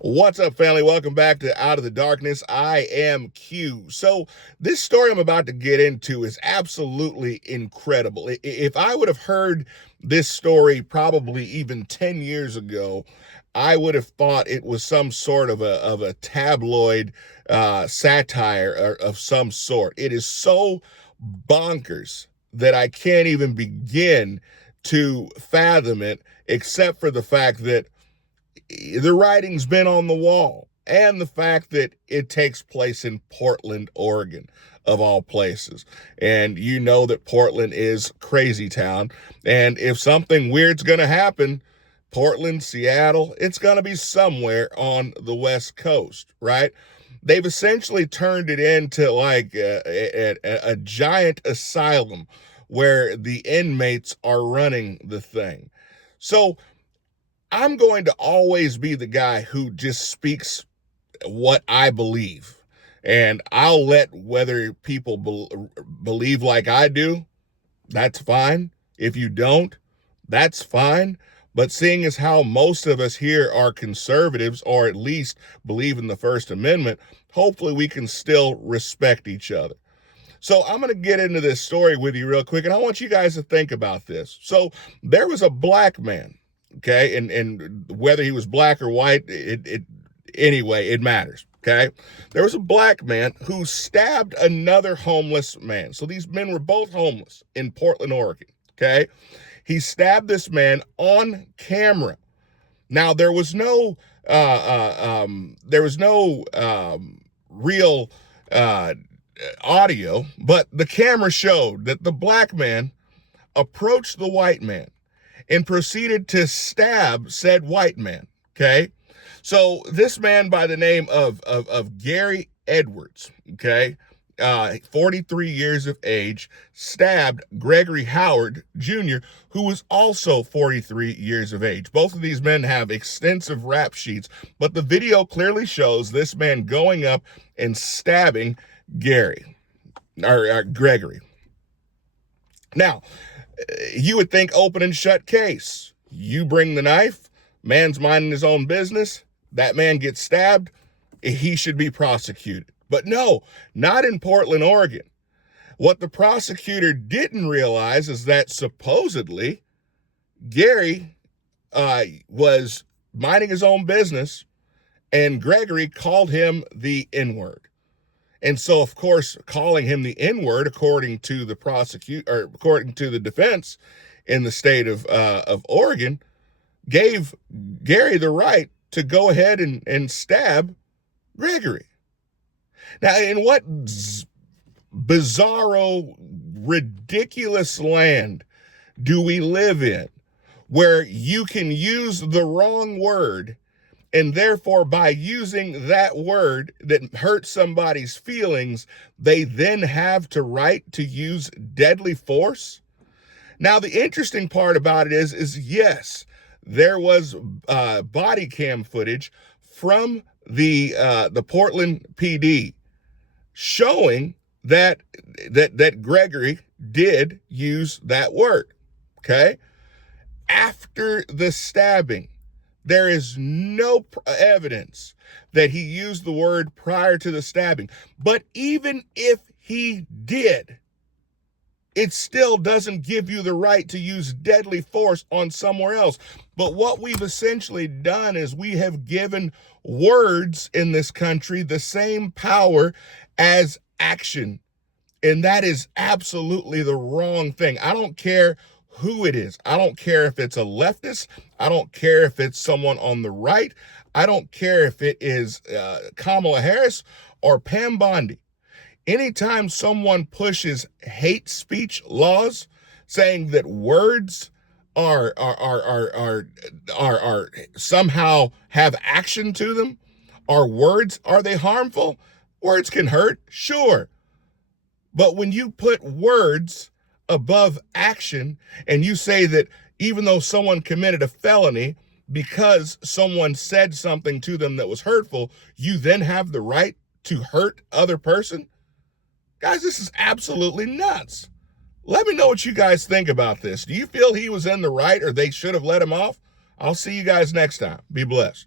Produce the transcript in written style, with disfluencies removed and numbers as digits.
What's up, family? Welcome back to Out of the Darkness. I am Q. So, this story I'm about to get into is absolutely incredible. If I would have heard this story probably even 10 years ago, I would have thought it was some sort of a tabloid satire of some sort. It is so bonkers that I can't even begin to fathom it, except for the fact that the writing's been on the wall, and the fact that it takes place in Portland, Oregon, of all places. And you know that Portland is crazy town. And if something weird's going to happen, Portland, Seattle, it's going to be somewhere on the West Coast, right? They've essentially turned it into like a giant asylum where the inmates are running the thing. So I'm going to always be the guy who just speaks what I believe. And I'll let whether people believe like I do, that's fine. If you don't, that's fine. But seeing as how most of us here are conservatives, or at least believe in the First Amendment, hopefully we can still respect each other. So I'm going to get into this story with you real quick, and I want you guys to think about this. So there was a black man, okay, and whether he was black or white, anyway, it matters, okay? There was a black man who stabbed another homeless man. So these men were both homeless in Portland, Oregon, okay? He stabbed this man on camera. Now there was no real audio, but the camera showed that the black man approached the white man and proceeded to stab said white man, okay? So this man by the name of Gary Edwards, okay, 43 years of age, stabbed Gregory Howard Jr., who was also 43 years of age. Both of these men have extensive rap sheets, but the video clearly shows this man going up and stabbing Gregory. Now, you would think open and shut case. You bring the knife, man's minding his own business, that man gets stabbed, he should be prosecuted. But no, not in Portland, Oregon. What the prosecutor didn't realize is that supposedly Gary was minding his own business, and Gregory called him the N-word. And so, of course, calling him the N-word, according to the defense in the state of Oregon, gave Gary the right to go ahead and stab Gregory. Now, in what bizarro, ridiculous land do we live in where you can use the wrong word, and therefore by using that word that hurts somebody's feelings, they then have the right to use deadly force? Now, the interesting part about it is yes, there was body cam footage from the Portland PD showing that Gregory did use that word, okay? After the stabbing, there is no evidence that he used the word prior to the stabbing. But even if he did, it still doesn't give you the right to use deadly force on somewhere else. But what we've essentially done is we have given words in this country the same power as action. And that is absolutely the wrong thing. I don't care who it is. I don't care if it's a leftist. I don't care if it's someone on the right. I don't care if it is Kamala Harris or Pam Bondi. Anytime someone pushes hate speech laws, saying that words are somehow have action to them, are they harmful? Words can hurt, sure. But when you put words above action and you say that even though someone committed a felony, because someone said something to them that was hurtful, you then have the right to hurt other person? Guys, this is absolutely nuts. Let me know what you guys think about this. Do you feel he was in the right, or they should have let him off? I'll see you guys next time. Be blessed.